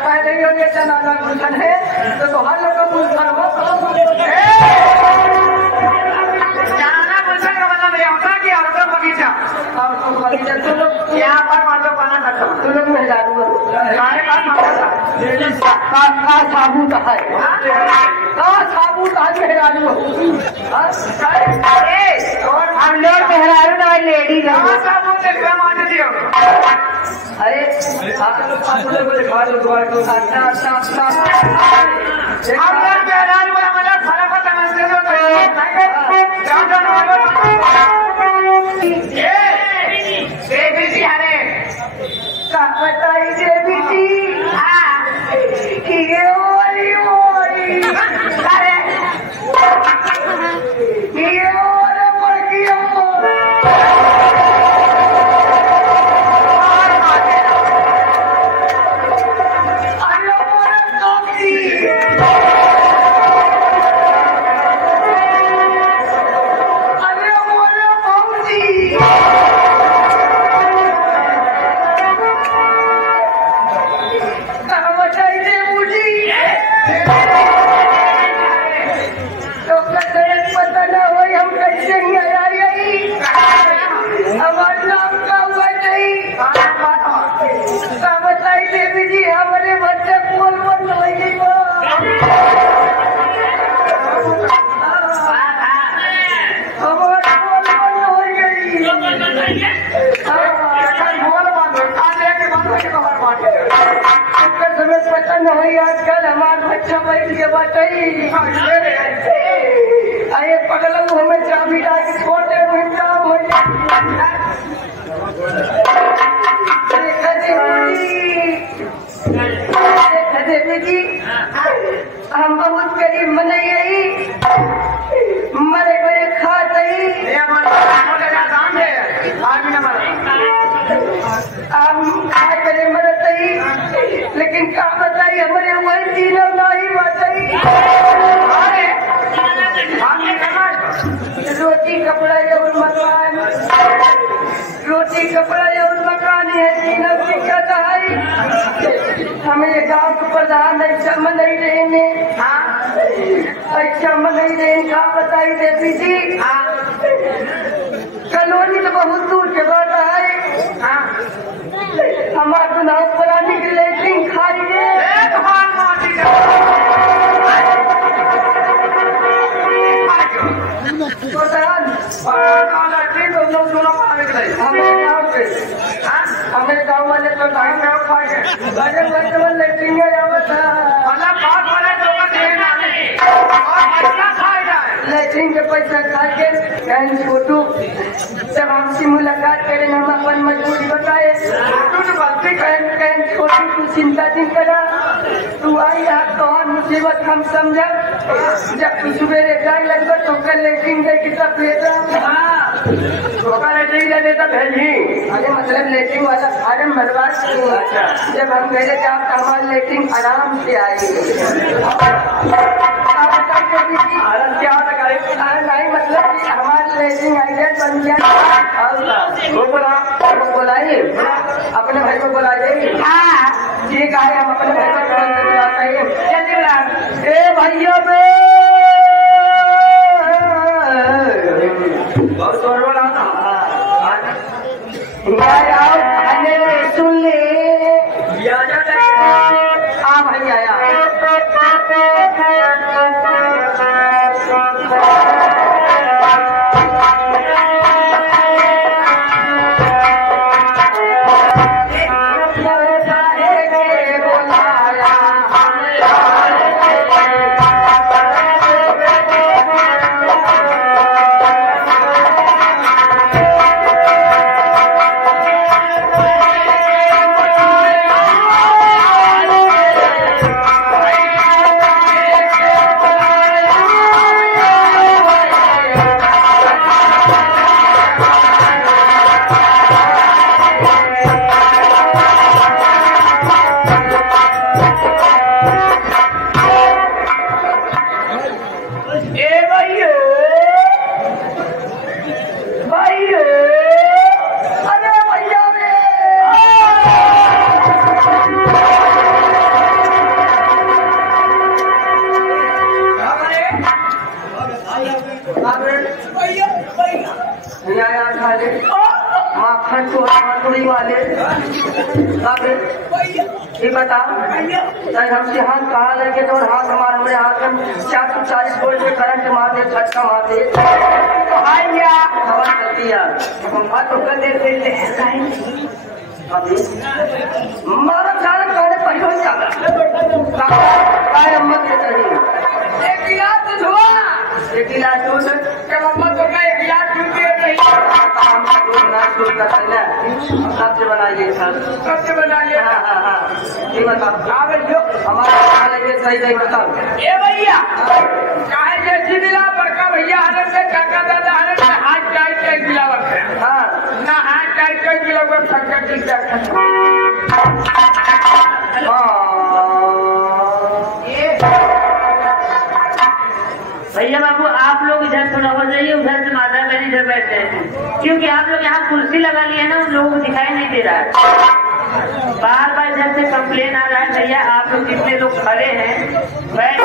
कह रही हो ये नाना गुलशन है तो हर लोग गुलशन हो नाना गुलशन का मतलब ये होता कि औरतों बगीचा और बगीचा तुम लोग यहाँ पर मान लो पाना करते हो तुम लोग मेहरारू हो सारे का साबुत है साबुत आज मेहरारू हो और हम लोग मेहरारू ना लेडीज साबुत माने दियो अरे हम लोग मेहरारू हमारा खाना पता समझते हो देवी जी अरे बताई देवी जी ये ओरी ओरी अरे ये ओरे पड़की आजकल हमारे बच्चा बैठ के बताई अरे पगल हमें चाबी डाल के छोटे जी हम बहुत गरीब मन गई मरे बड़े खा करे मरत लेकिन क्या बताई हमारे वही तीनों नहीं बताई रोटी कपड़ा और मकान रोटी कपड़ा और मकान है तीनों दिक्कत है हमें गाँव के प्रधान ऐसा मन नहीं रहने ऐसा मन नहीं रहने क्या बताई देवी जी कॉलोनी तो बहुत दूर के बात है हमारे गुनाह पुरानी की लेकिन खाई हमें गाँव वाले तो लेकिन लेकिन के पैसा खा के छोटू जब हमसे मुलाकात करें हम अपन मजबूरी बताए छोटू तू चिंता नहीं करा तू आई आप तो और मुसीबत हम समझा जब तू सुबेरे जाए लगभग तो कल लेकिन की सब भेजा देता भेजी अरे मतलब लेटिंग वाला फार्म भरवा जब हम गए थे आप हमारे लेटिंग आराम से आएगी क्या नहीं मतलब हमारे लेटिंग आइडिया बन गया वो बुलाइए अपने भाई को बुलाइए ठीक है हम अपने भाई को बुलाते हैं भैया बहुत शोर बोला था सुन ले भाई आया हैं चोरी वाले। ये बताओ हमसे हाथ कहाँ लगे तो हाथ हमारे हाथ में 440 वोल्ट के करंट मारते झटका मारते हवा चलती है तो कर देते अभी मारा चार कहने परिवहन मत एक गिलास धुआ एक गिलास दूध मम्मा तो एक गिलास दूध सबसे बनाइए सर सबसे बनाइए। हाँ हाँ हाँ ये बताओ हमारा लगे सही नहीं बताओ ये भैया चाहे जैसी मिला बड़का भैया हनन से काका दादा हनन से हाथ टाइट का मिलावट है। हाँ ना हाथ टाइट का मिलावट संकट की भैया बाबू आप लोग इधर थोड़ा हो जाइए, उधर से माता बहन इधर बैठे हैं क्योंकि आप लोग यहाँ कुर्सी लगा लिए ना, उन लोगों को दिखाई नहीं दे रहा है। बार बार इधर से कंप्लेन आ रहा है भैया आप लोग जितने लोग खड़े हैं बैठ